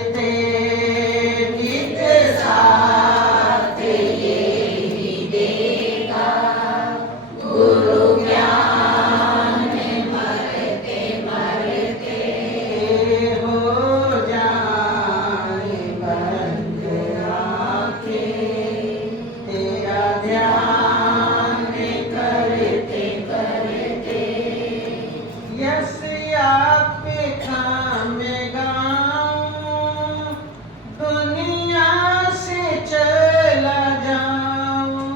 करते निज साथ ये ही देगा गुरु ज्ञान मरते मरते हो जाए बंद आंखें तेरा ध्यान करते करते यस आपके काम गाऊं दुनिया से चला जाऊं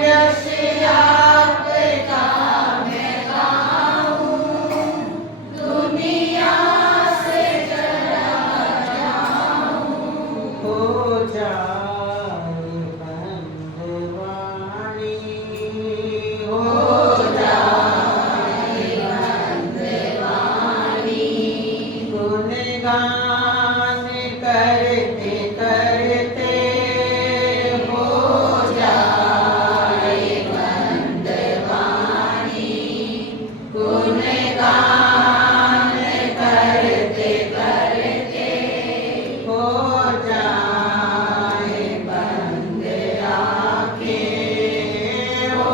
यस आपके काम गाऊं दुनिया से चला जाऊं हो जाए बंद वाणी हो जाए बंद वाणी गुणगान करते करते हो जाए बंद वाणी गुणगान करते करते हो जाए बंद आंखें हो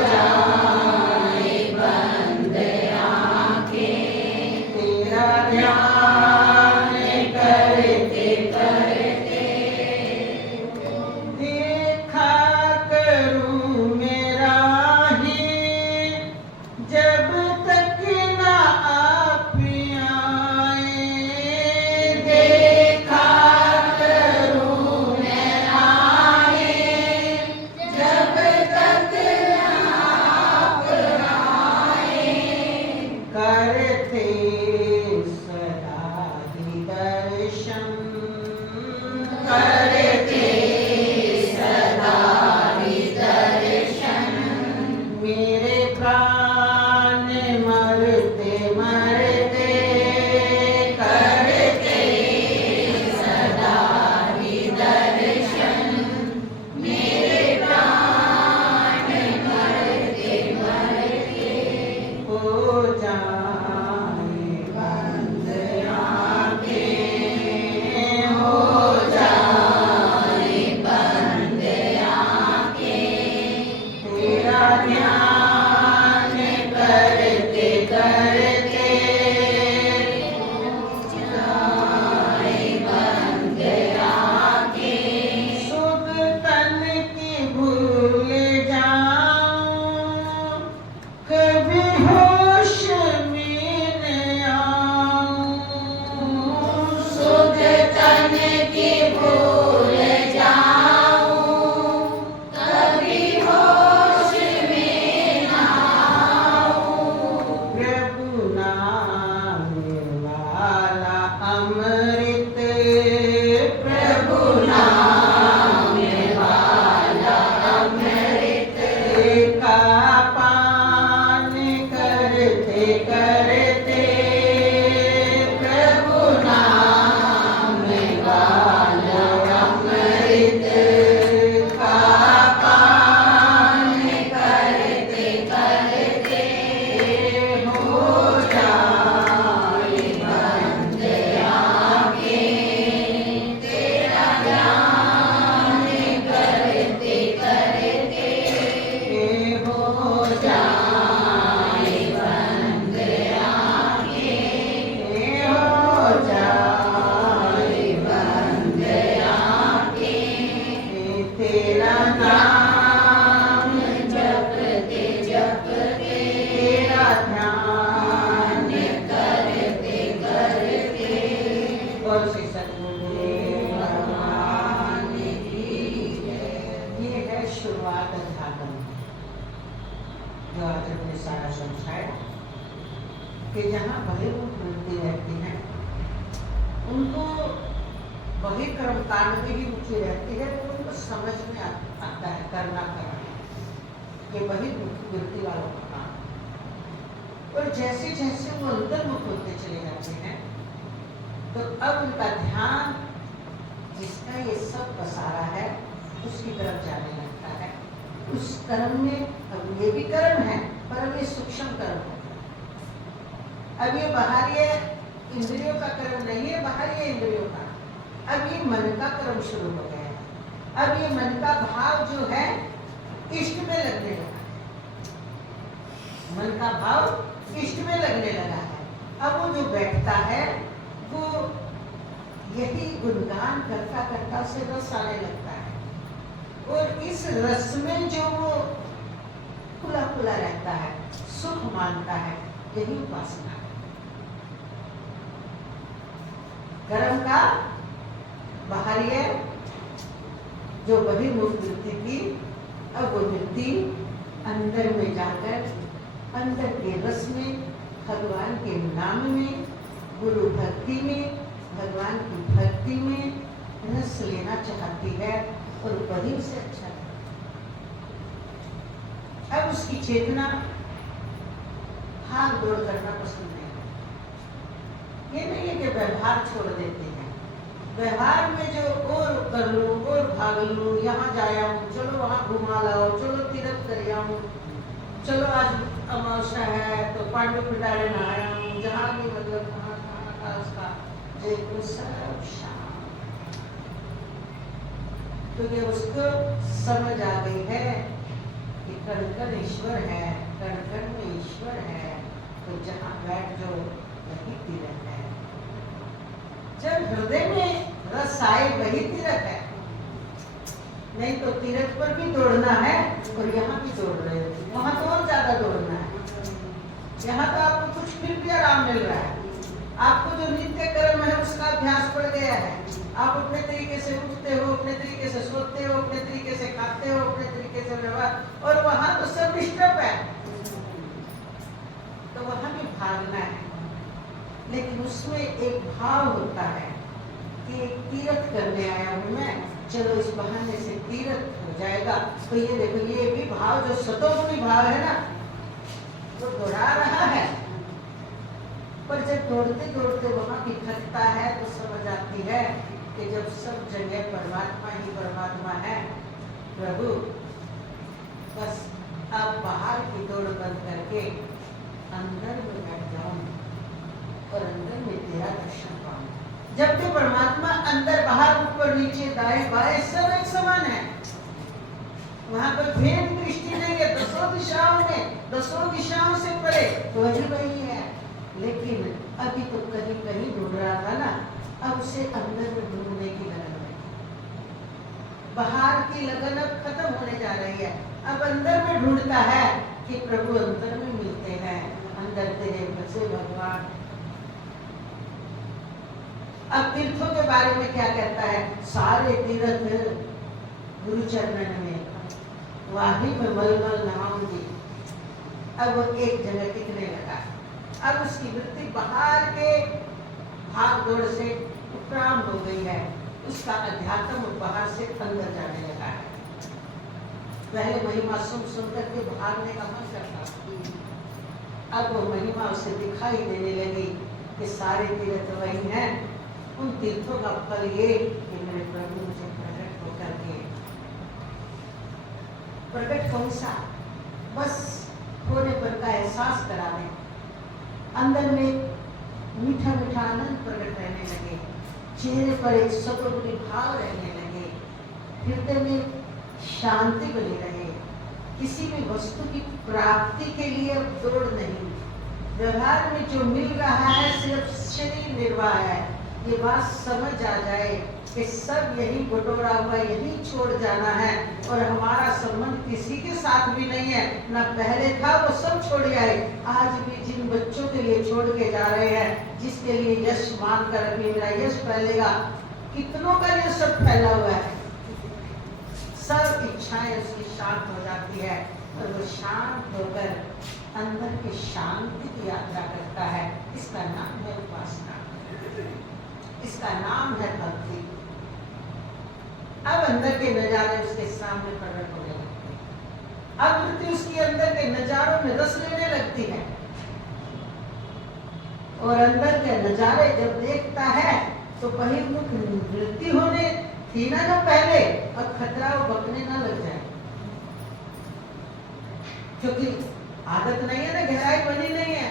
जाए बंद आंखें तेरा ध्यान करते करते देखा करूं मेरा ही जब तक ना आप आए देखा करूं मेरा ही जब तक ना आप आए करते सदा ही दर्शन करते सदा ही दर्शन मेरे प्राण मरते मरते करते सदा ही दर्शन मेरे प्राण मरते मरते हो जाए बंद आंखें हो जाए बंद आंखें तेरा ध्यान करते करते हो जाए बंद आंखें सुख तन की भूल जाऊं कभी होश में न आऊं सुख तन की भूल जाऊं कभी होश में न आऊं प्रभु नाम वाला अमृत प्रभु नाम वाला अमृत का पान करते करते प्रभु नाम वाला अमृत का पान करते करते हो जाए बंद आंखें तेरा ध्यान करते करते हो जाए बंद आंखें हो जाए बंद आंखें तेरा नाम जपते जपते तेरा ध्यान करते करते और श्री सद्गुरुदेव भगवान की जय। ये है शुरुआत अध्यात्म जो आज हमने सारा समझाया कि जहाँ बहिर्मुख वृत्ति रहती है उनको वही कर्म कांड में ही रुचि रहती है तो उनको समझ में आता है करना कि बहिर्मुख वृत्ति वालों का काम और जैसे जैसे वो अंतर्मुख होते चले जाते हैं तो अब उनका ध्यान जिसका ये सब पसारा है उसकी तरफ जाने लगता है। उस कर्म में अब ये भी कर्म है पर अब ये सूक्ष्म कर्म है। अब ये बाहर ये इंद्रियों का कर्म नहीं है, बाहरी इंद्रियों का। अब ये मन का कर्म शुरू हो गया है। अब ये मन का भाव जो है इष्ट में लगने लगा है। मन का भाव इष्ट में लगने लगा है। अब वो जो बैठता है वो यही गुणगान करता करता उसे रस आने लगता है, और इस रस में जो वो खुला खुला रहता है, सुख मानता है, यही उपासना है। कर्म का बाहरी जो बहिर्मुख वृत्ति थी, अब वो वृत्ति अंदर में जाकर अंदर के रस में, भगवान के नाम में, गुरु भक्ति में, भगवान की भक्ति में रस लेना चाहती है, और वही उसे अच्छा है। अब उसकी चेतना भाग दौड़ करना पसंद नहीं है। ये नहीं है कि व्यवहार छोड़ देते हैं। व्यवहार में जो और कर लूं, और भाग लूं, यहाँ जाया हूँ, चलो वहाँ घुमा लाओ, चलो तीर्थ कर आऊँ, चलो आज अमावस्या है तो पांडु पिटारे नहाया हूँ, जहाँ भी मतलब कहाँ कहाँ का उसका जो सब शांत। तो ये उसको समझ आ गई है कि कण कण ईश्वर है, कण कण में ईश्वर है, तो जहाँ बैठ जो वही तीर्थ है। जब हृदय में रस आए वही तीर्थ है, नहीं तो तीर्थ पर भी दौड़ना है और यहाँ भी दौड़ रहे हो, वहाँ तो और ज्यादा दौड़ना है। यहाँ तो आपको कुछ फिर भी आराम मिल रहा है, आपको जो नित्य कर्म है उसका अभ्यास पड़ गया है। आप अपने तरीके से उठते हो, अपने तरीके से सोते हो, अपने तरीके से खाते हो, अपने तरीके से व्यवहार, और वहाँ तो सब डिस्टर्ब है, तो वहाँ भी भागना है। लेकिन उसमें एक भाव होता है कि तीर्थ करने आया हूँ मैं, चलो इस बहाने से तीर्थ हो जाएगा। तो ये देखो, ये भी भाव जो सतोगुणी भाव है ना, वो दौड़ा रहा है, पर जब दौड़ते दौड़ते वहां भी थकता है तो समझ आती है कि जब सब जगह परमात्मा ही परमात्मा है, प्रभु बस अब बाहर की दौड़ बंद करके अंदर में बैठ जाऊं और अंदर में तेरा दर्शन पाऊं। जबकि परमात्मा अंदर बाहर ऊपर नीचे दाएं बाएं सब एक समान है, वहां पर भेद दृष्टि नहीं है। दसों दिशाओं में, दसों दिशाओं से परे वही वही है। लेकिन अभी तो कहीं कहीं ढूंढ रहा था ना, अब उसे अंदर में ढूंढने की लगन है। बाहर की लगन अब खत्म होने जा रही है, अब अंदर में ढूंढता है कि प्रभु अंदर में मिलते हैं, अंदर तेरे बसे भगवान। अब तीर्थों के बारे में क्या कहता है, सारे तीर्थ गुरु चरणन में, वाही में मलमल नहाऊंगी। अब वो एक जगह टिकने लगा। अब उसकी वृत्ति बाहर के भाग दौड़ से उपराम हो गई है, उसका अध्यात्म बाहर से अंदर जाने लगा है। पहले महिमा सुन करके भागने का मन करता, अब वो महिमा उसे दिखाई देने लगी कि सारे तीर्थ वही हैं। उन तीर्थों का फल ये कि मेरे प्रभु मुझे प्रकट होकर के, प्रकट कौन सा, बस होने पर का एहसास करा दें। अंदर में मीठा मीठा आनंद प्रकट रहने लगे, चेहरे पर एक सतोगुणी भाव रहने लगे, हृदय में शांति बनी रहे, किसी भी वस्तु की प्राप्ति के लिए अब दौड़ नहीं। व्यवहार में जो मिल रहा है सिर्फ शरीर निर्वाह है, ये बात समझ आ जाए कि सब यही बटोरा हुआ, यही छोड़ जाना है, और हमारा संबंध किसी के साथ भी नहीं है, ना पहले था वो सब छोड़ आए। आज भी जिन बच्चों के लिए छोड़ के जा रहे हैं, जिसके लिए यश मान कर अभी मेरा यश फैलेगा, कितनों का ये सब फैला हुआ है, सब इच्छाएं उसकी शांत हो जाती है, और वो शांत होकर अंदर की शांति की यात्रा करता है। इसका नाम है उपासना, इसका नाम है भक्ति। अब अंदर के नजारे उसके सामने प्रकट होने लगते हैं। अब वृत्ति उसकी अंदर के नजारों में रस लेने लगती है, और अंदर के नजारे जब देखता है तो बहिर्मुख वृत्ति होने थी ना जो पहले, अब खतरा वो बकने ना लग जाए, क्योंकि आदत नहीं है ना, गहराई बनी नहीं है।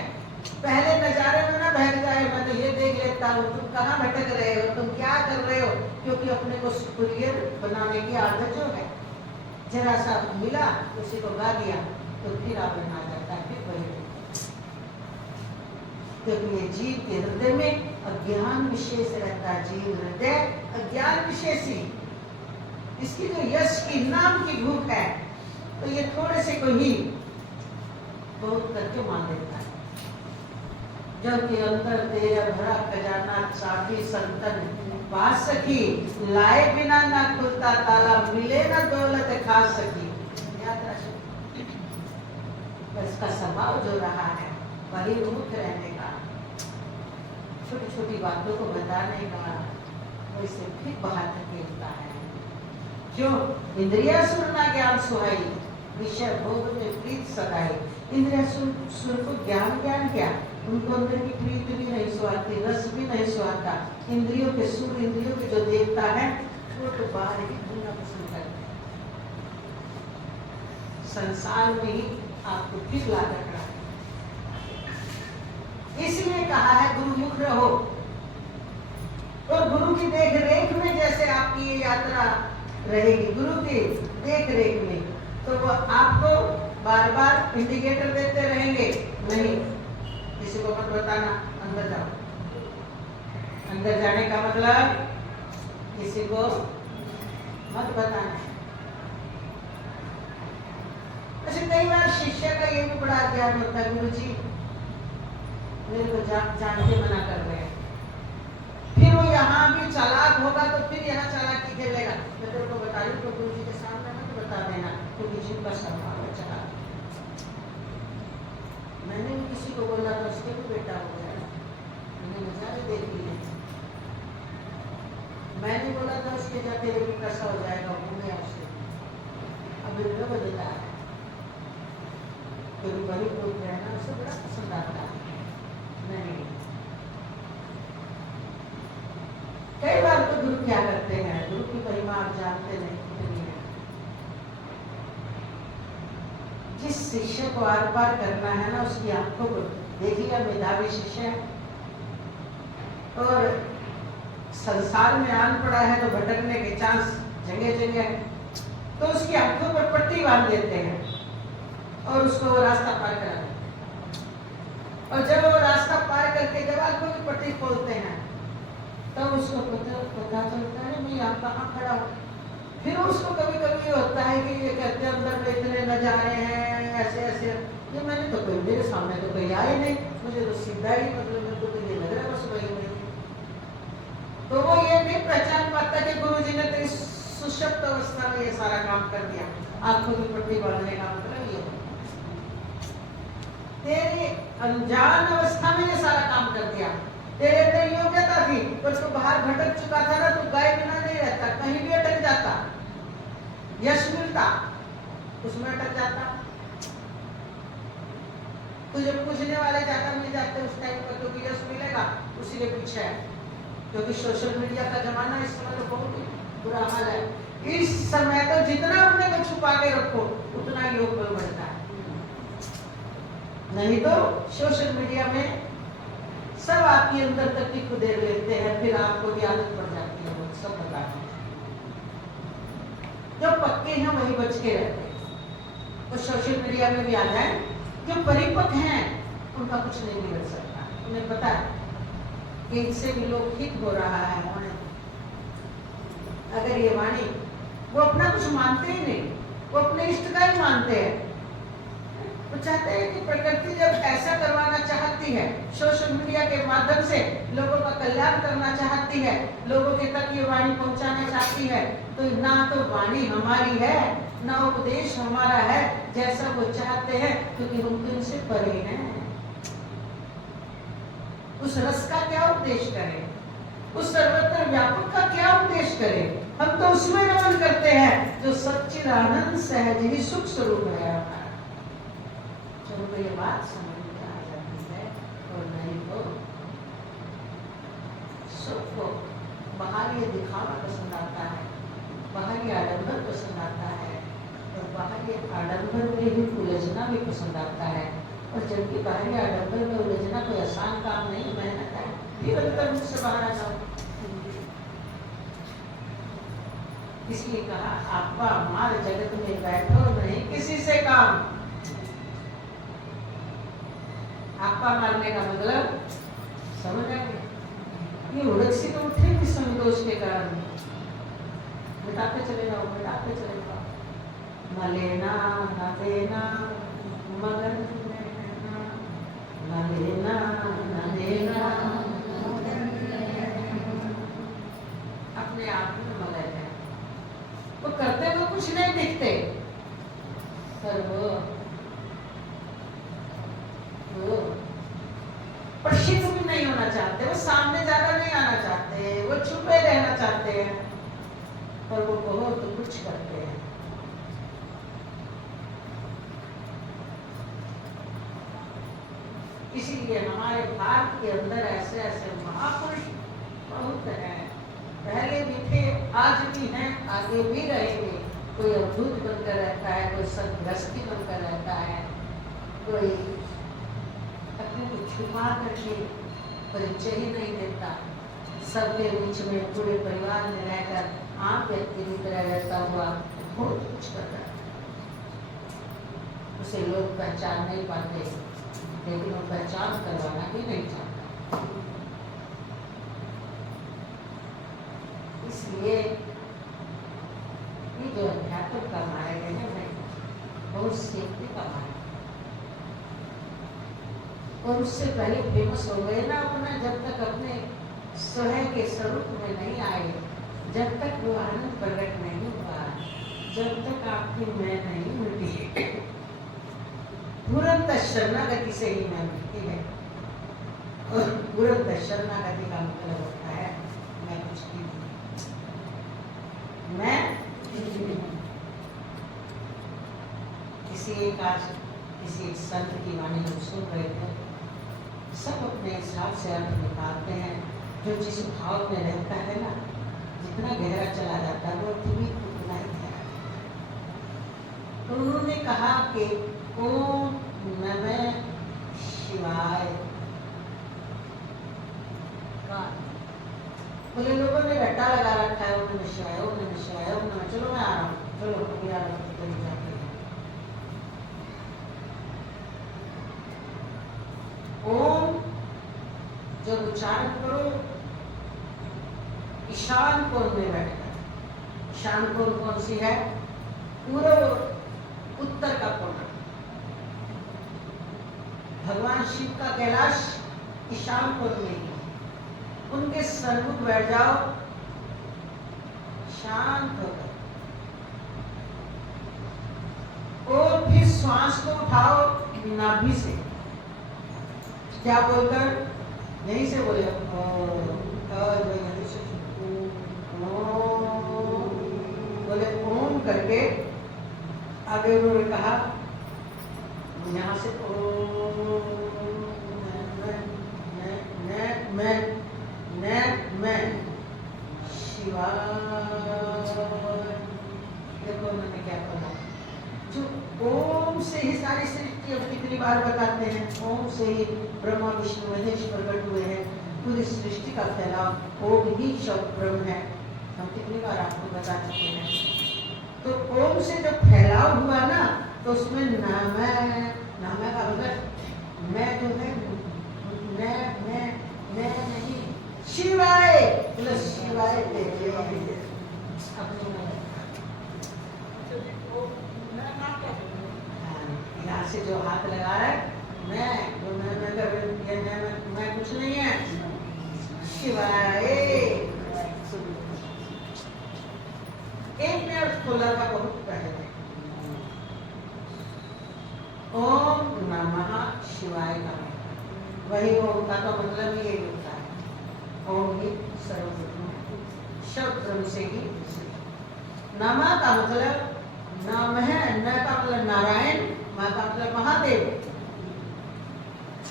पहले नजारे में ना बहक जाए, मैं तो ये देख देता हूँ, तुम कहाँ भटक रहे हो, तुम क्या कर रहे हो, क्योंकि अपने को सुपीरियर बनाने की आदत जो है, जरा सा मिला उसी को गा दिया तो फिर आगे आ जाता है, फिर वही। क्योंकि ये जीव के हृदय में अज्ञान विशेष रहता है। जीव हृदय अज्ञान विशेषी, इसकी जो यश की नाम की भूख है, तो ये थोड़े से को ही बहुत करके मान लेता है। जबकि अंतर तेरा भरा खजाना साथी संतन पास सकी, लाए बिना ना खुलता ताला, मिले ना दौलत खा सकी। याद रखो, इसका स्वभाव जो रहा है वही मुख रहने का, छोटी छोटी बातों को बताने का, वैसे फिर बाहर धकेलता है। क्यों? इंद्रिया सुरना ज्ञान सुहाई, विषय भोग में प्रीत सदाई। इंद्रिया सुर को ज्ञान क्या, उनको अंदर की प्रीत भी नहीं सुहाती, रस भी नहीं सुहाता। इंद्रियों के सुर, इंद्रियों के जो देवता है वो तो बाहर ही घूमना पसंद करते हैं, संसार में ही आपको फिर ला रखा है। इसलिए कहा है गुरुमुख रहो, और गुरु की देख रेख में जैसे आपकी ये यात्रा रहेगी, गुरु की देख रेख में, तो वो आपको बार बार इंडिकेटर देते रहेंगे, नहीं किसी को मत बताना, अंदर जाओ। अंदर जाने का मतलब किसी को मत बताना। अच्छा, कई बार शिष्य का ये भी बड़ा ज्ञान होता है, गुरु जी मेरे को जान के मना कर रहे हैं, फिर वो यहाँ भी चालाक होगा तो फिर यहाँ चालाकी खेलेगा। मैं तेरे को बता रही हूँ, तो गुरु जी के सामने मत बता देना, क्योंकि जिनका स्वभाव है चालाक। मैंने भी किसी को बोला था, उसके भी बेटा हो गया, मैंने नजारे देख लिए। मैंने बोला था उसके जाके भी कैसा हो जाएगा, हो गया उससे, अब इतना बदला है। क्योंकि बड़ी लोग रहना उसे बड़ा पसंद आता है। नहीं, कई बार तो गुरु क्या करते हैं, गुरु की महिमा आप जानते नहीं कितनी है। जिस शिष्य को आर पार करना है ना, उसकी आंखों को देखिएगा, मेधावी शिष्य है और संसार में आन पड़ा है तो भटकने के चांस जगह जगह है, तो उसकी आंखों पर पट्टी बांध देते हैं और उसको वो रास्ता पार करा देते हैं। और जब वो रास्ता पार करके जब आंखों की पट्टी खोलते हैं, तब उसको पता चलता है मैं यहाँ कहाँ खड़ा हूँ। फिर उसको कभी कभी ये होता है कि ये कहते हैं अंदर में इतने नजारे हैं, ऐसे ऐसे, ये मैंने तो कोई, मेरे सामने तो कोई आए नहीं, मुझे तो सीधा ही, मतलब मेरे को तो ये लग रहा है बस वही नहीं। तो वो ये नहीं पहचान पाता कि गुरु जी ने तेरी सुषुप्त अवस्था में ये सारा काम कर दिया। आंखों की पट्टी बांधने का मतलब ये, तेरी अनजान अवस्था में ये सारा काम कर दिया। तेरे अंदर योग्यता थी, पर तू बाहर भटक चुका था ना, तू गाय बिना नहीं रहता, कहीं भी अटक जाता, यश मिलता उसमें अटक जाता। तुझे पूछने वाले ज्यादा मिल जाते उस टाइम पर, क्योंकि यश मिलेगा उसी के पीछे है। क्योंकि सोशल मीडिया का जमाना इस समय तो बहुत ही बुरा हाल है। इस समय तो जितना अपने को छुपा के रखो उतना योग बल बढ़ता है, नहीं तो सोशल मीडिया में सब आपके अंदर तक की खुदेर लेते हैं, फिर आपको भी आदत पड़ जाती है। वो सब बताते हैं, जो पक्के हैं वही बच के रहते हैं। तो सोशल मीडिया में भी आ जाए, जो परिपक्व हैं उनका कुछ नहीं बिगड़ सकता। उन्हें पता है कि इनसे भी लोग हित हो रहा है। अगर ये वाणी, वो अपना कुछ मानते ही नहीं, वो अपने इष्ट का ही मानते हैं। वो चाहते हैं कि प्रकृति जब ऐसा करवाना चाहती है, सोशल मीडिया के माध्यम से लोगों का कल्याण करना चाहती है, लोगों के तक ये वाणी पहुंचाना चाहती है, तो ना तो वाणी हमारी है, ना उपदेश हमारा है, जैसा वो चाहते हैं, क्योंकि हम तो इनसे परे हैं। उस रस का क्या उपदेश करें, उस सर्वत्र व्यापक का क्या उपदेश करें? हम तो उसमें नमन करते हैं जो सच्चिदानंद सहज ही सुख स्वरूप है हमारा। चलो तो ये बात समझ में आ जाती है, और नहीं तो सबको बाहर ये दिखावा पसंद आता है, बाहर ये आडंबर पसंद आता है, और बाहर ये आडंबर में ही उलझना भी पसंद आता है। और जबकि बाहर ये आडंबर में उलझना कोई आसान काम नहीं, मेहनत है। फिर अंतर मुख से बाहर आ जाओ। इसलिए कहा आपा मार जगत में बैठो नहीं किसी से काम। आपा मारने का मतलब समझ आएंगे, ये उड़सी तो उठेगी संतोष के कारण, मिटाते चले जाओ मिटाते चले जाओ, न लेना न देना मगर न लेना न देना, अपने आप में मगन है। वो करते तो कुछ नहीं दिखते, पर वो प्रसिद्ध भी नहीं होना चाहते, वो सामने ज्यादा नहीं आना चाहते, वो छुपे रहना चाहते हैं, पर वो बहुत कुछ करते हैं। इसीलिए हमारे भारत के अंदर ऐसे ऐसे महापुरुष बहुत हैं, पहले भी थे, आज भी हैं, आगे भी रहेंगे। कोई अवधूत बनकर रहता है, कोई सदगृहस्थी बनकर रहता है, कोई अपने को छुपा करके परिचय ही नहीं देता, सबके बीच में पूरे परिवार में रहकर आप व्यक्ति की तरह रहता हुआ बहुत कुछ कर रहा है। उसे लोग पहचान नहीं पाते, लेकिन वो पहचान करवाना भी नहीं चाहता। इसलिए ये जो अध्यात्म का मार्ग है बहुत सीखने का मार्ग, और उससे पहले फेमस हो गए ना अपना, जब तक अपने स्वयं के स्वरूप में नहीं आए, जब तक वो आनंद प्रकट नहीं हुआ, जब तक आपकी मैं नहीं मिटी, तुरंत शरणागति से ही मैं मिलती है। और तुरंत शरणागति का मतलब होता है मैं कुछ नहीं, मैं किसी एक संत की वाणी हम सुन रहे थे, सब अपने हिसाब से अर्थ निकालते हैं, जो जिस भाव में रहता है ना, जितना गहरा चला जाता है वो भी उतना ही गहरा। तो उन्होंने कहा कि ओम नमः शिवाय का, बोले लोगों ने रट्टा लगा रखा है ओम नमः शिवाय ओम नमः शिवाय ओम नमः, चलो मैं आ रहा हूँ, चलो कभी आ रहा हूँ, कभी जाते हैं। ओम जब उच्चारण करो ईशान कोण में बैठकर, ईशान कोण कौन सी है? पूर्व उत्तर का कोण। भगवान शिव का कैलाश ईशान कोण में है, उनके सन्मुख बैठ जाओ शांत होकर, और फिर श्वास को उठाओ नाभि से, क्या बोलकर? यहीं से बोले बोले ओम करके, आगे उन्होंने कहा यहाँ से मैं शिवाय। देखो मैंने क्या कहा, जो ओम से ही सारी सृष्टि, अब कितनी बार बताते हैं, ओम से ही ब्रह्मा विष्णु महेश प्रकट हुए हैं, पूरी सृष्टि का फैलाव ओम ही शब्द ब्रह्म है, हम कितनी बार आपको बता चुके हैं। तो ओम से जब फैलाव हुआ ना, तो उसमें नाम का मतलब मैं जो है, मैं नहीं, शिवाय बोले, शिवाय यहाँ से जो हाथ लगा रहा है, मैं कुछ नहीं है, शिवाय। एक ने अर्थ खोला था बहुत पहले, ओम नमः शिवाय का, वही ओम का तो मतलब ये होता है, ओम ही सर्वप्रथम शब्द से ही। नमः का मतलब नाम है, न का मतलब नारायण, मा का मतलब महादेव।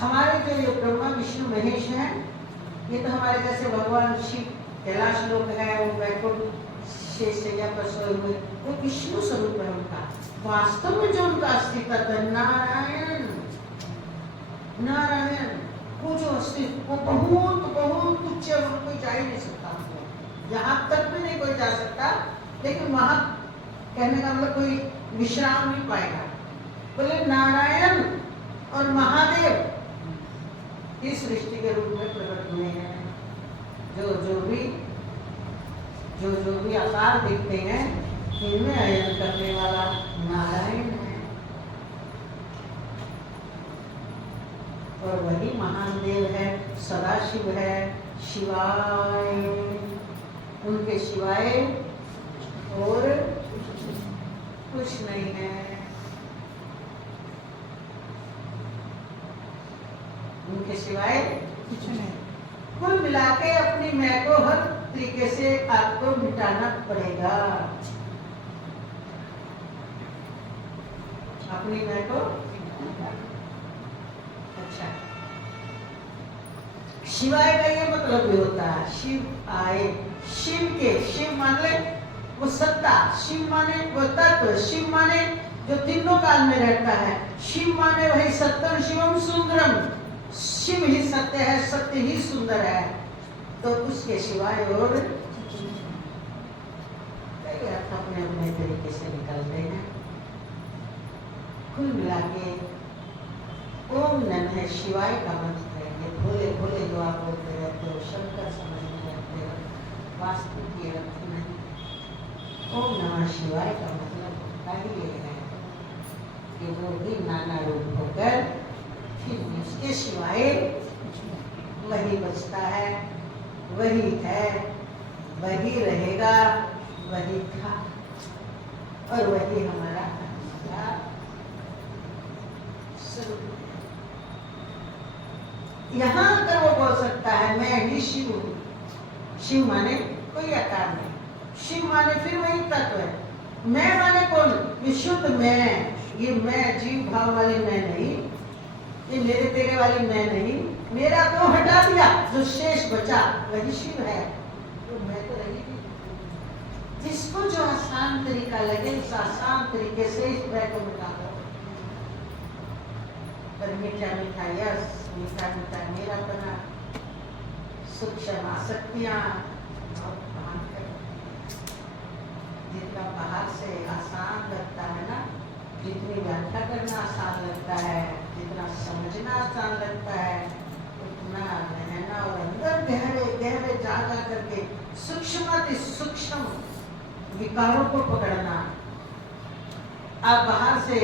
हमारे जो ये ब्रह्मा विष्णु महेश हैं, ये तो हमारे जैसे भगवान शिव कैलाश लोक है, वो वैकुंठ शेषैया पर सोए हुए, वो विष्णु स्वरूप है उनका। वास्तव में जो उनका अस्तित्व था नारायण, नारायण, वो जो अस्तित्व वो बहुत बहुत उच्च, कोई जा ही नहीं सकता, यहाँ तक भी नहीं कोई जा सकता, लेकिन वहां कहने का मतलब कोई विश्राम नहीं पाएगा। बोले नारायण और महादेव इस सृष्टि के रूप में प्रकट हुए हैं। जो भी आकार दिखते हैं, इनमें आयन करने वाला नारायण है, और वही महान देव है, सदाशिव है, शिवाय, उनके शिवाय और कुछ नहीं है। उनके सिवाय कुछ नहीं। कुल मिला के अपनी मैं को हर तरीके से आपको मिटाना पड़ेगा, अपनी मैं को। अच्छा, शिवाय का ये मतलब भी होता है शिव आए, शिव के, शिव मान ले वो सत्ता, शिव माने वो तत्व, शिव माने जो तीनों काल में रहता है, शिव माने वही सत्यम शिवम सुंदरम, शिव ही सत्य है, सत्य ही सुंदर है, तो उसके सिवाय और कई अर्थ अपने अपने तरीके से निकलते हैं। कुल मिला के ओम नमः शिवाय का मंत्र है। ये भोले भोले जो आप बोलते रहते हो, शंकर समझने रहते हो, वास्तविक ये अर्थ नहीं। ओम नमः शिवाय का मतलब होता ही ये है कि वो भी नाना रूप होकर फिर उसके सिवाय वही बचता है, वही है, वही रहेगा, वही था, और वही हमारा स्वरूप। यहाँ अगर वो बोल सकता है मैं ही शिव हूँ, शिव माने कोई आकार नहीं, शिव माने फिर वही तत्व है, मैं माने कौन, ये शुद्ध मैं, ये मैं जीव भाव वाली मैं नहीं, ये मेरे तेरे वाली मैं नहीं, मेरा तो हटा दिया, जो शेष बचा वही शिव है, तो मैं तो रही नहीं। जिसको जो आसान तरीका लगे उस आसान तरीके से इस मैं को मिटा दो। पर मीठा मीठा यश, मीठा मीठा मेरा बना, सूक्ष्म आसक्तियां बहुत भयंकर। जितना बाहर से आसान लगता है ना, जितनी व्याख्या करना आसान लगता है, जितना समझना आसान लगता है, उतना रहना और अंदर गहरे गहरे जा करके सूक्ष्म सूक्ष्म विकारों को पकड़ना। आप बाहर से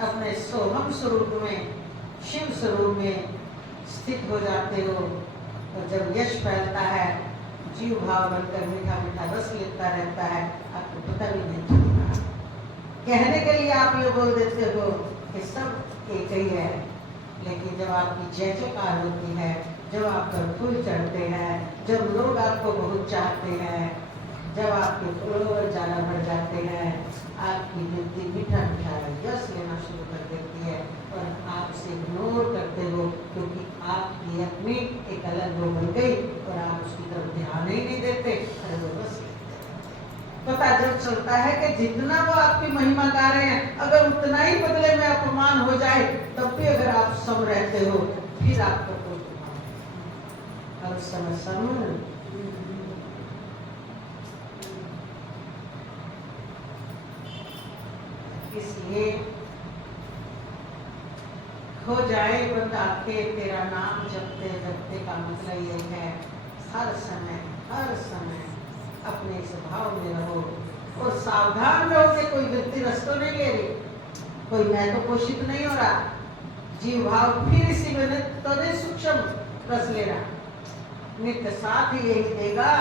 अपने सोहम स्वरूप में, शिव स्वरूप में स्थित हो जाते हो, और जब यश फैलता है, जीव भाव बनकर मीठा मीठा रस लेता रहता है, आपको पता भी नहीं चलता। कहने के लिए आप ये बोल देते हो कि सब एक ही है, लेकिन जब आपकी जय जयकार होती है, जब आप पर फूल चढ़ते हैं, जब लोग आपको बहुत चाहते हैं, जब आपके फॉलोअर ज्यादा बढ़ जाते हैं, आपकी गिनती मीठा मीठा यश लेना शुरू कर देती है, और आपसे इग्नोर करते हो, क्योंकि आपकी अपनी एक अलग वो बन गई और आप उसकी तरफ ध्यान ही नहीं देते, अरे वो बस पता जब चलता है कि जितना वो आपकी महिमा गा रहे हैं, अगर उतना ही बदले में अपमान हो जाए, तब भी अगर आप सम रहते हो, फिर आपको कोई और समय सम। इसलिए हो जाए बंदा के तेरा नाम जपते जपते का मतलब ये है, हर समय अपने इस भाव में रहो, और सावधान रहो कि कोई व्यक्ति रस तो नहीं ले रही, कोई मैं तो पोषित नहीं हो रहा, जीव भाव फिर इसी में तो नहीं सूक्ष्म रस ले रहा, नित्य साथ ही यही देगा।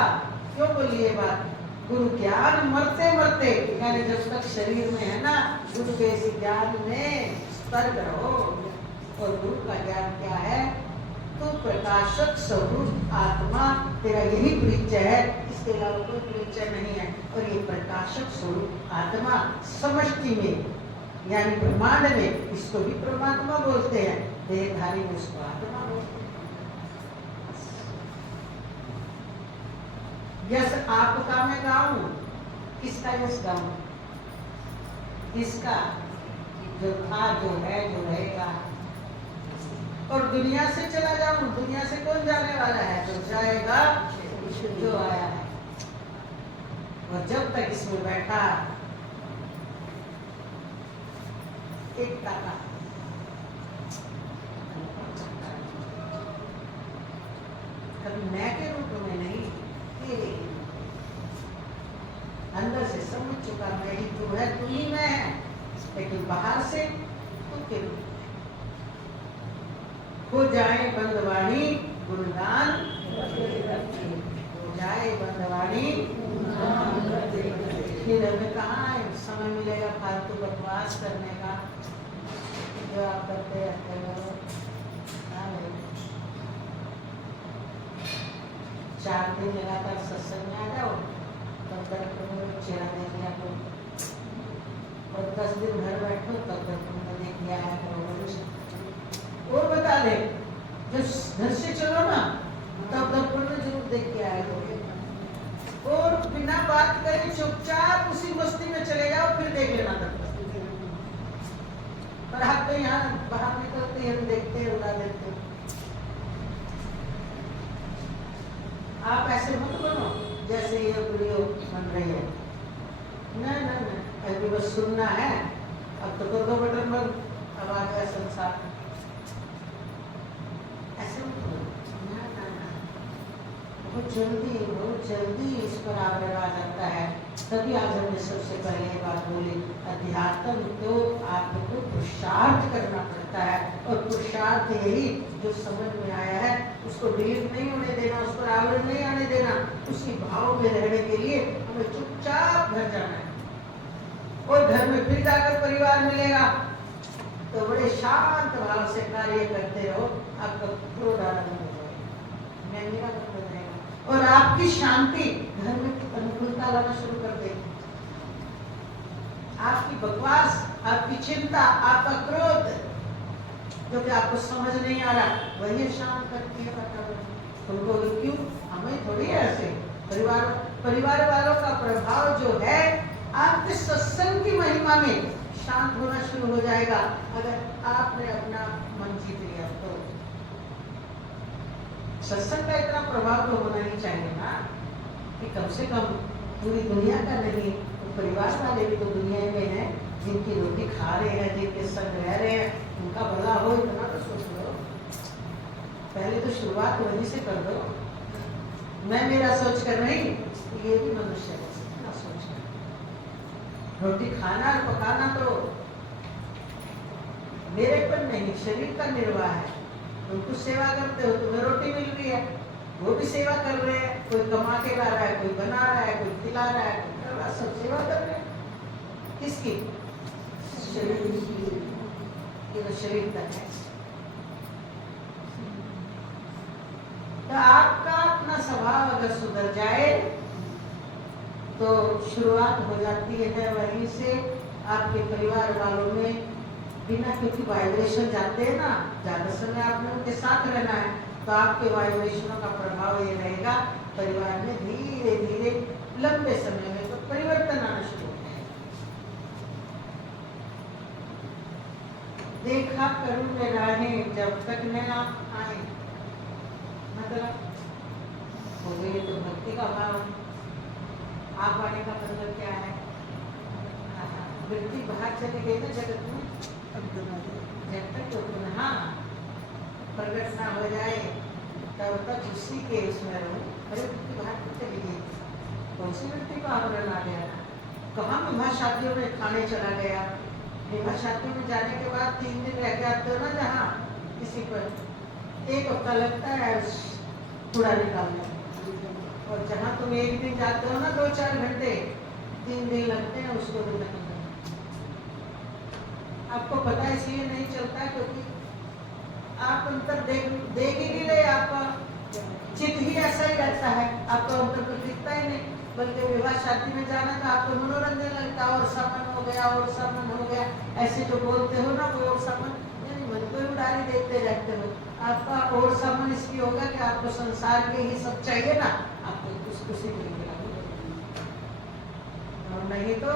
क्यों बोली ये बात, गुरु ज्ञान मरते मरते, यानी जब तक शरीर में है ना, गुरु के इसी ज्ञान में स्तर्ग रहो। और गुरु का ज्ञान क्या है, तो प्रकाशक स्वरूप आत्मा तेरा यही परिचय है, इसके अलावा कोई परिचय नहीं है। और ये प्रकाशक स्वरूप आत्मा समष्टि में यानी ब्रह्मांड में, इसको भी परमात्मा बोलते हैं, देहधारी में उसको आत्मा बोलते हैं। यस आपका मैं गाऊं, किसका यस गाऊं, इसका जो था, जो है, जो रहेगा, और दुनिया से चला जाऊं, दुनिया से कौन जाने वाला है? तो जाएगा जो आया है। और जब तक इसमें बैठा एक टाका कभी मैं के रूप में नहीं, तेरे अंदर से समझ चुका मैं ही तू है, तू ही मैं है, लेकिन बाहर से तू के रूप हो जाए बंदवाणी गुणगान, हो जाए बंदवाणी। फिर हमें कहाँ समय मिलेगा फालतू बकवास करने का, जो आप करते रहते हो। 4 दिन लगातार सत्संग में आ जाओ, तब तक तुम्हें चेहरा देख लिया करो, और 10 दिन घर बैठो तब तक तुमने देख लिया है करो। और बता दे, जब घर से चलो ना तब तक में जरूर देख के आया करो, और बिना बात करे चुपचाप उसी मस्ती में चले जाओ, फिर देख लेना तब तक। पर आप तो यहाँ बाहर निकलते हैं, देखते हैं, उड़ा देते हैं। आप ऐसे मत बनो जैसे ये वीडियो बन रही है। नहीं नहीं नहीं, अभी बस सुनना है, अब तो कर दो बटन बंद, अब आ गया संसार। ऐसे मत बनो, ना ना ना, बहुत जल्दी इस पर आग्रह आ जाता है। तभी आज हमने सबसे पहले बात बोली, अध्यात्म तो आपको पुरुषार्थ करना पड़ता है, और पुरुषार्थ यही जो समझ में आया है उसको डिलीट नहीं होने देना, उस पर आवरण नहीं आने देना। उसी भाव में रहने के लिए हमें चुपचाप घर जाना है, और घर में फिर जाकर परिवार मिलेगा तो बड़े शांत भाव से कार्य करते रहो, आपका क्रोध आनंद हो जाएगा, मैं मेरा कर जाएगा, और आपकी शांति घर में अनुकूलता लाना शुरू कर देगी। आपकी बकवास, आपकी चिंता, आपका क्रोध जो कि आपको समझ नहीं आ रहा, वही शांत करती है वातावरण। तुमको क्यों? हमें थोड़ी ऐसे परिवार वालों का प्रभाव जो है आपके सत्संग की महिमा में शांत होना शुरू हो जाएगा, अगर आपने अपना मन जीत लिया तो। सत्संग का इतना प्रभाव तो होना ही चाहिए ना, कि कम से कम पूरी दुनिया का नहीं, तो परिवार वाले भी तो दुनिया में हैं, जिनकी रोटी खा रहे हैं, जिनके संग रह रहे हैं, उनका भला हो, इतना तो सोच लो। पहले तो शुरुआत वहीं से कर दो। मैं मेरा सोच कर नहीं, ये भी मनुष्य है, इतना सोच कर। रोटी खाना और पकाना तो मेरे पर नहीं, शरीर का निर्वाह है। तुम कुछ सेवा करते हो, तुम्हें रोटी मिल रही है, वो भी सेवा कर रहे हैं, कोई कमा के ला रहा है, कोई बना रहा है, कोई खिला रहा है, कोई कर रहा है, सब सेवा कर रहे हैं। किसकी? शरीर की। ये तो शरीर तक है। तो आपका अपना स्वभाव अगर सुधर जाए तो शुरुआत हो जाती है वहीं से आपके परिवार वालों में, बिना, क्योंकि वाइब्रेशन जाते हैं ना, ज्यादा समय आपने उनके साथ रहना है, तो आपके वाइब्रेशनों का प्रभाव ये रहेगा परिवार में धीरे धीरे लंबे समय में तो परिवर्तन आना शुरू हो जाएगा। देखा करूं में राहें जब तक न आप आए, मतलब हो गई तो भक्ति का भाव। आप आने का मतलब क्या है? वृत्ति बाहर चली गई ना जगत में, जब तक तो पुनः प्रकट ना हो जाए तब तक उसी के उसमें रहूं। अरे वृत्ति बाहर क्यों चली गई? कौन सी वृत्ति को आवरण आ गया? कहाँ विवाह शादियों में खाने चला गया? विवाह शादियों में जाने के बाद 3 दिन रह के आते हो ना, जहाँ किसी पर 1 हफ्ता लगता है कूड़ा निकालने, और जहाँ तुम 1 दिन जाते हो ना 2-4 घंटे, 3 दिन लगते हैं उसको भी नहीं। आपको पता इसलिए नहीं चलता क्योंकि आप अंतर देख ही नहीं रहे, आपका चित्त ही ऐसा ही रहता है, आपका अंतर तो दिखता ही नहीं। बल्कि विवाह शादी में जाना तो आपको मनोरंजन लगता है, और सामन हो गया, और सामन हो गया, ऐसे जो बोलते हो ना, वो और सामन यानी मन को उड़ारी देते रहते हो। आपका और सामन इसलिए होगा कि आपको संसार के ही सब चाहिए ना, आपको कुछ खुशी मिलेगी, और नहीं तो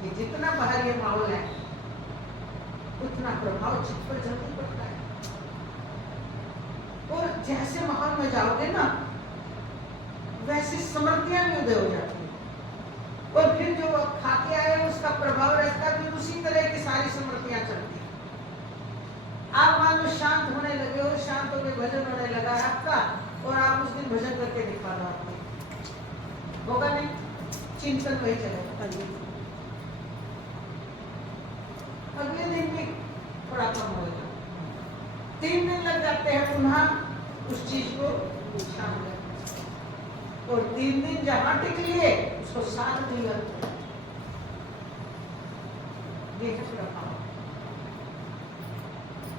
कि जितना बाहर ये माहौल है उतना प्रभाव चित्त पर जल्दी पड़ता है। और जैसे माहौल में जाओगे ना वैसी स्मृतियां भी उदय हो जाती है और फिर जो खा के आए उसका प्रभाव रहता है, फिर उसी तरह की सारी स्मृतियां चलती हैं। आप मान लो शांत होने लगे हो, शांत होकर भजन होने लगा है आपका और आप उस दिन भजन करके दिखा दो, आपको होगा नहीं, चिंतन वही चलेगा। अगले दिन भी थोड़ा कम होगा, 3 दिन लग जाते हैं पुनः उस चीज को शांत और 3 दिन जहां टिक लिए उसको 7 दिन लगते हैं।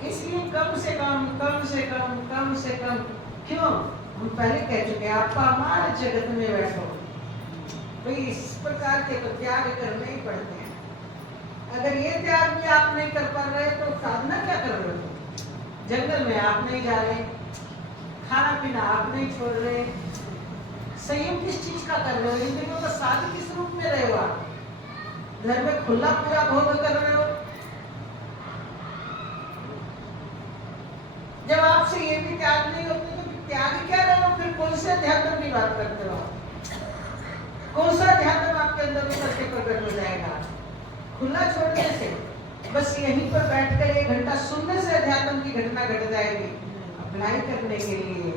इसलिए कम से कम क्यों, हम पहले कह चुके हैं आप हमारे जगत में बैठो भाई, इस प्रकार के तो त्याग करने ही पड़ते हैं। अगर ये त्याग भी आप नहीं कर पा रहे तो साधना क्या कर रहे हो? जंगल में आप नहीं जा रहे, खाना पीना आप नहीं छोड़ रहे, संयम किस चीज का कर रहे हो? इंद्रियों का साधन किस रूप में रहे हो आप? घर में खुला पूरा भोग कर रहे हो। जब आपसे ये भी त्याग नहीं होते तो त्याग क्या रहे हो? फिर कौन से अध्यात्म की बात करते हो? कौन सा अध्यात्म आपके अंदर उतर के प्रकट हो जाएगा? खुला छोड़ने से, बस यहीं पर बैठकर 1 घंटा सुनने से अध्यात्म की घटना घट जाएगी। अप्लाई करने के लिए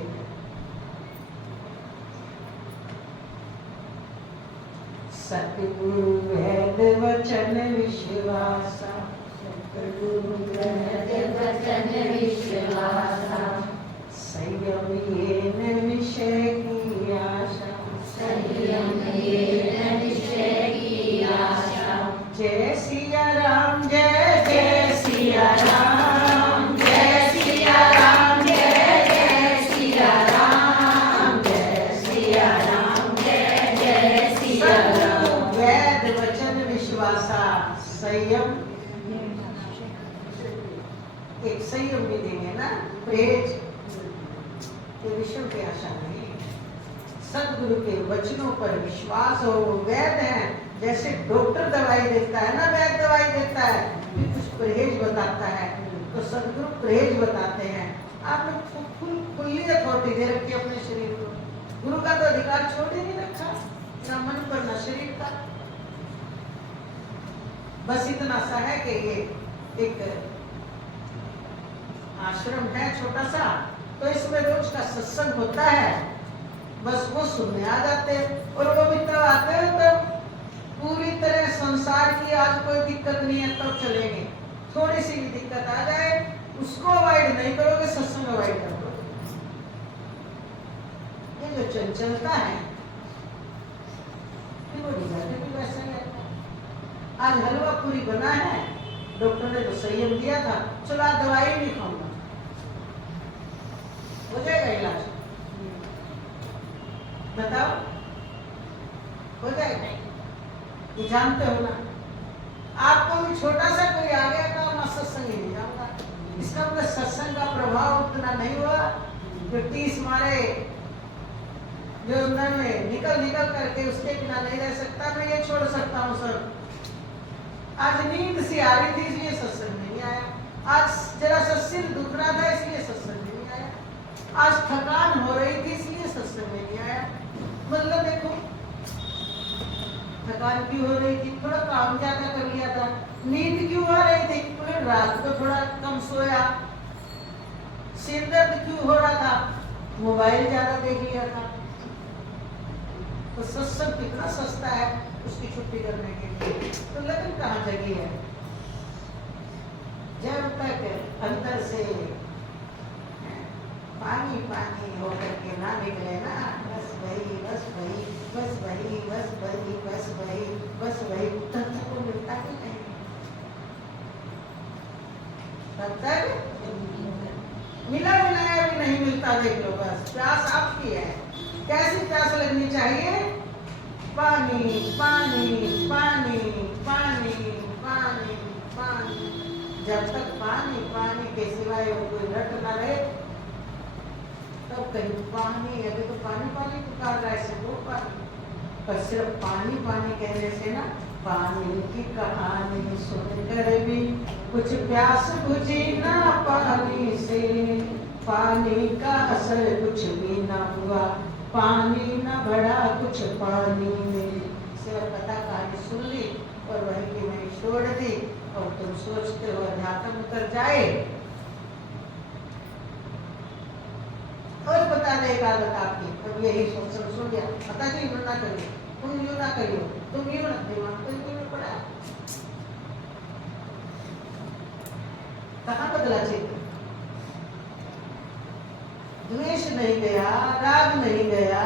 सतगुरु वेद वचन विश्वासा, सतगुरु वेद वचन विश्वासा, संयम येन विषय की आशा, संयम येन विषय की आशा। जय सिया राम, जय जय सिया राम, जय सिया राम, जय जय सिया राम, जय सिया राम, जय जय सिया राम। वेद वचन विश्वासा, संयम, एक संयम भी देंगे ना, प्रेज, ये विश्व की आशा नहीं। सदगुरु के वचनों पर विश्वास हो। वैद है, जैसे डॉक्टर दवाई देता है ना, वैद दवाई देता है, फिर कुछ परहेज बताता है, तो सदगुरु परहेज बताते हैं। आपने खुली अथॉरिटी दे रखी अपने शरीर को, गुरु का तो अधिकार छोड़ ही नहीं रखा, ना मन पर ना शरीर का। बस इतना सा है कि ये एक आश्रम है छोटा सा, तो इसमें रोज का सत्संग होता है, बस वो सुनने आ जाते हैं। और वो भी तब आते हैं तो पूरी तरह संसार की आज कोई दिक्कत नहीं है तब चलेंगे, थोड़ी सी भी दिक्कत आ जाए उसको अवॉइड नहीं करोगे, सत्संग अवॉइड करोगे। ये जो चंचलता है वो भी वैसा ही है। आज हलवा पूरी बना है, डॉक्टर ने जो संयम दिया था, चलो आज दवाई नहीं खाऊंगा, हो जाएगा इलाज, बताओ हो जाएगा? ये जानते हो ना। आपको भी छोटा सा कोई आ गया तो मैं सत्संग ही नहीं जाऊंगा, इसका मतलब सत्संग का प्रभाव उतना नहीं हुआ। जो 30 मारे जो अंदर में निकल करके उसके बिना नहीं रह सकता, मैं ये छोड़ सकता हूँ सब। आज नींद सी आ रही थी इसलिए सत्संग नहीं आया, आज जरा सा सिर दुख रहा था इसलिए सत्संग नहीं आया, आज थकान हो रही थी इसलिए सत्संग नहीं आया। मतलब देखो थकान क्यों हो रही थी, थोड़ा काम ज्यादा कर लिया था। नींद क्यों आ रही थी, पूरी रात को थोड़ा कम सोया। सिर दर्द क्यों हो रहा था, मोबाइल ज्यादा देख लिया था। तो सत्संग कितना सस्ता है उसकी छुट्टी करने के लिए, तो लगन कहाँ जगी है? जब तक अंदर से पानी पानी होकर के ना निकले ना, बस वही बस वही बस वही बस वही बस वही बस वही, तब तक वो मिलता ही नहीं। तब तक मिला मिलाया भी नहीं मिलता। देख लो, बस प्यास आपकी है। कैसी प्यास लगनी चाहिए? पानी पानी पानी पानी पानी पानी। जब तक पानी पानी के सिवाय कोई रट ना रहे तब कहीं पानी, अभी तो पानी पानी पुकार रहा है सबको पानी, पर सिर्फ पानी पानी कहने से ना, पानी की कहानी सुनकर भी कुछ प्यास बुझी ना पानी से, पानी का असर कुछ भी न हुआ, पानी न बढ़ा कुछ पानी में। सिर्फ कथा कहानी सुन ली और वही की वही छोड़ दी, और तुम सोचते हो अध्यात्म उतर जाए। और बता दे एक आदत आपकी, अब यही सुन लिया, पता जी यूं ना करियो, तुम यूं ना करियो, तुम यूं ना, दिमाग तो यूं में पड़ा। कहाँ बदला चेतन? द्वेष नहीं गया, राग नहीं गया,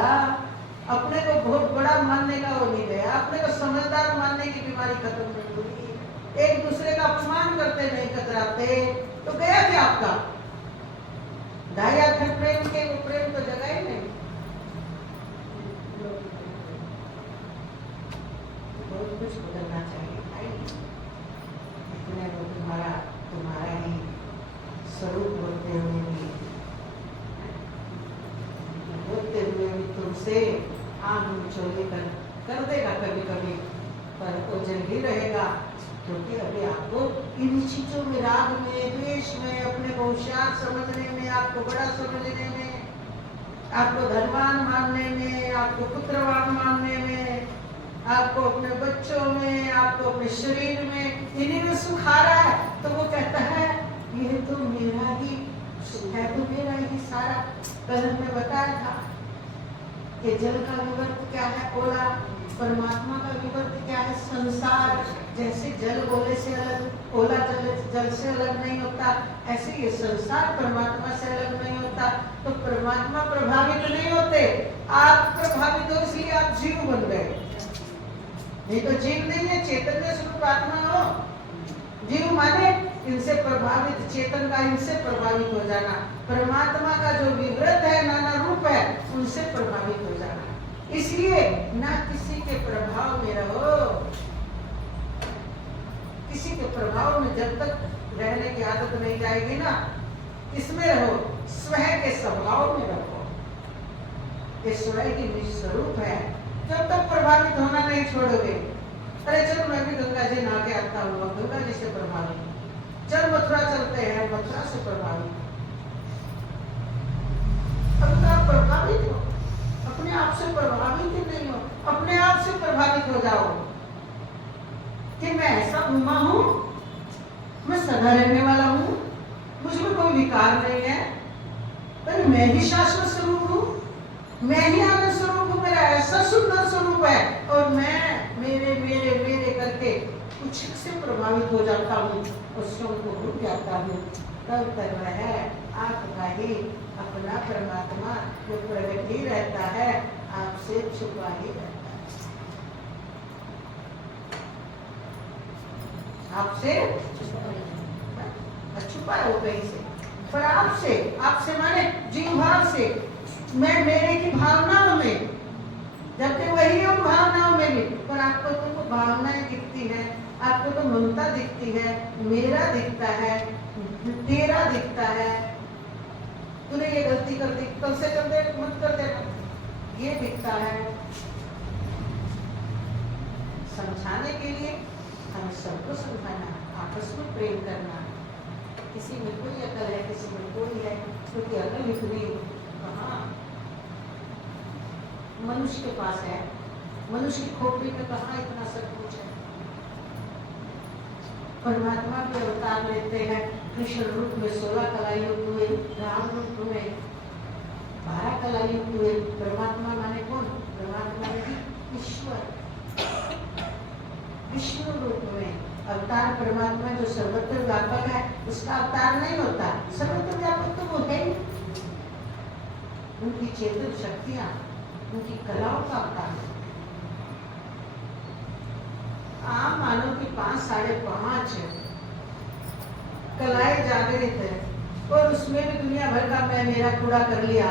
अपने को बहुत बड़ा मानने का वो नहीं गया, अपने को समझदार मानने की बीमारी खत्म नहीं हुई, एक दूसरे का अपमान करते नहीं कतराते, तो गया क्या आपका? ढाई आखिर प्रेम के वो प्रेम तो जगह ही नहीं। बहुत कुछ बदलना चाहिए भाई, इतने वो तुम्हारा ही स्वरूप होते हुए भी तुमसे आम चोरी कर देगा कभी कभी, पर वो जल्दी रहेगा, क्योंकि अभी आपको इन चीजों में, राग में, द्वेष में, अपने को होशियार समझने में, आपको बड़ा समझने में, आपको धनवान मानने में, आपको पुत्रवान मानने में, आपको अपने बच्चों में, आपको अपने शरीर में, इन्हीं में सुख आ रहा है, तो वो कहता है ये तो मेरा ही है, तो मेरा ही सारा। कल हमने बताया था कि जल का विवर्त क्या है? ओला। परमात्मा का विवर्त क्या है? संसार। जैसे जल ओले से अलग, ओला जल से अलग नहीं होता, ऐसे ये संसार परमात्मा से अलग नहीं होता। तो परमात्मा प्रभावित नहीं होते, आप प्रभावित हो, इसलिए आप जीव बन गए। नहीं तो जीव नहीं है, चैतन्य स्वरूप आत्मा हो। जीव माने इनसे प्रभावित, चेतन का इनसे प्रभावित हो जाना, परमात्मा का जो विवृत है, नाना रूप है, उनसे प्रभावित हो जाना। इसलिए ना किसी के प्रभाव में रहो, किसी के प्रभाव में जब तक रहने की आदत नहीं जाएगी ना, इसमें रहो, स्वयं के स्वभाव में रहो। ये स्वयं की निज स्वरूप है, जब तक प्रभावित होना नहीं छोड़ोगे। अरे चलो मैं भी गंगा जी नहा के आता हूँ, गंगा जी से प्रभावित, चल मथुरा चलते हैं, मथुरा से प्रभावित। अब आप प्रभावित हो, अपने आप से प्रभावित ही नहीं हो, अपने आप से प्रभावित हो जाओ कि मैं ऐसा घूमा हूँ, मैं सदा रहने वाला हूँ, मुझमें कोई विकार नहीं है, पर मैं ही शाश्वत स्वरूप हूँ, मैं ही आनंद स्वरूप हूँ, मेरा ऐसा सुंदर स्वरूप है, और मैं मेरे मेरे मेरे करके कुछ से प्रभावित हो जाता हूँ, उसको भूल जाता हूँ। तब तक वह आपका ही अपना परमात्मा जो प्रकट ही रहता है, आपसे छुपा ही रहता है, आपसे छुपा है वो कहीं से, पर आपसे माने जीव भाव से, मैं मेरे की भावनाओं में, जबकि वही उन भावनाओं में भी, पर आपको तो वो भावनाएं दिखती है, आपको तो ममता दिखती है, मेरा दिखता है, तेरा दिखता है, तूने ये गलती कर दी, कल से कर दे, मत कर देना, ये दिखता है। समझाने के लिए हमें सबको समझाना, आपस में प्रेम करना। किसी में कोई अकल है, किसी में कोई है, क्योंकि अकल इतनी कहाँ मनुष्य के पास है, मनुष्य की खोपड़ी में कहाँ इतना सब कुछ है। परमात्मा के अवतार लेते हैं, कृष्ण रूप में 16 कला युक्त हुए, राम रूप में 12 कला युक्त हुए। परमात्मा माने कौन? परमात्मा माने ईश्वर, विष्णु रूप में अवतार। परमात्मा जो सर्वत्र व्यापक है, उसका अवतार नहीं होता, सर्वत्र व्यापक तो वो है ही। उनकी चेतन शक्तियां, उनकी कलाओं का अवतार है। आम मानव की 5 साढ़े 5 कलाएं जागृत है, और उसमें भी दुनिया भर का मैं मेरा कूड़ा कर लिया।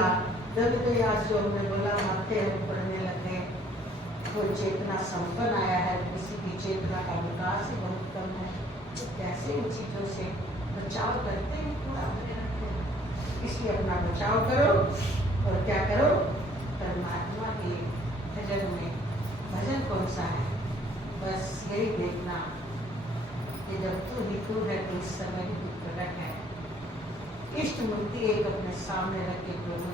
जब तो आज जो हमने बोला माथे हम पढ़ने लगे, वो चेतना संपन्न आया है, किसी की चेतना का विकास ही बहुत कम है, तो कैसे इन चीजों से बचाव करते हैं, कूड़ा भरे रखते हैं। इसलिए अपना बचाव करो, और क्या करो, परमात्मा के भजन में, भजन कौन सा है, बस यही देखना कि जब तू ही तू है, तो इस समय ही तू प्रकट है, इष्ट मूर्ति एक अपने सामने रख के प्रभु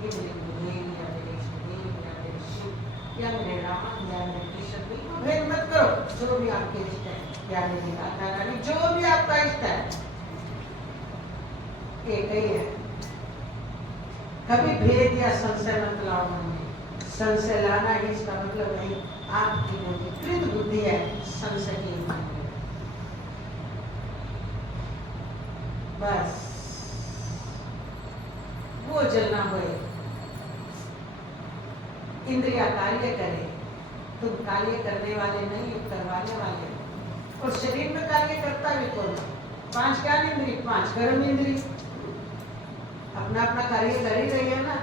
ये मेरे गुरुदेव या मेरे इष्ट देव या मेरे शिव या मेरे राम या मेरे कृष्ण, बिल्कुल भेद मत करो, जो भी आपके इष्ट है, या मेरी राधा रानी, जो भी आपका इष्ट है एक ही है। कभी भेद या संशय मत लाओ मन में। संशय लाना ही इसका मतलब नहीं, आपकी जो विकृत बुद्धि है संशय की मन में। बस वो जलना होए, इंद्रिया कार्य करे, तुम कार्य करने वाले नहीं, करवाने वाले। और शरीर में कार्य करता भी कौन? 5 ज्ञान इंद्री, 5 कर्म इंद्री, अपना अपना कार्य कर ही रही है ना।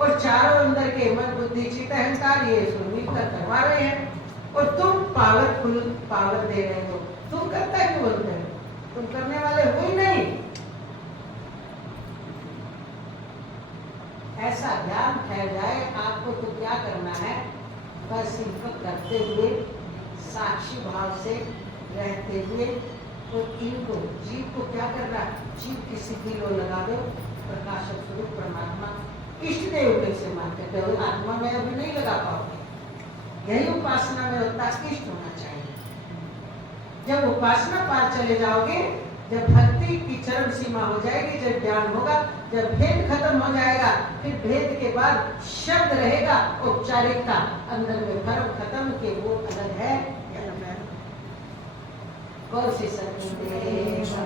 और चारों अंदर के मन बुद्धि चित्त अहंकार ये मिलकर करवा रहे हैं। और तुम पावरफुल पावर दे रहे हो, तुम करता क्यों बोलते हो? तुम करने वाले हो ही नहीं। ऐसा ज्ञान फैल जाए आपको तो क्या करना है, बस इनको करते हुए साक्षी भाव से रहते हुए, और इनको जीव को क्या करना, जीव की सिद्धि लो लगा दो, प्रकाशक स्वरूप परमात्मा इष्ट देव कैसे मानते हो, आत्मा में अभी नहीं लगा पाओगे। यही उपासना में होता इष्ट होना चाहिए। जब उपासना पार चले जाओगे, जब भक्ति की चरम सीमा हो जाएगी, जब ज्ञान होगा, जब भेद खत्म हो जाएगा, फिर भेद के बाद शब्द रहेगा, औपचारिकता, अंदर में भ्रम खत्म के वो अलग है या अलग है। कौन सी सत्य